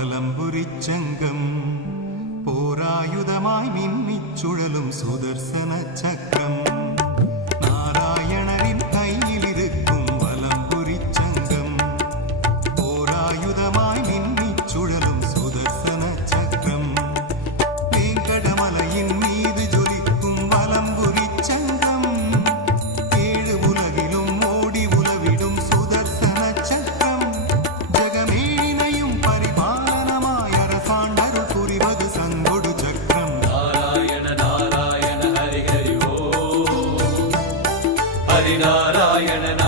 മലമ്പുരി ചങ്കം പോരായുധമായി മിന്നിച്ചുഴലും സുദർശന ചക്രം ஹரிநாராயண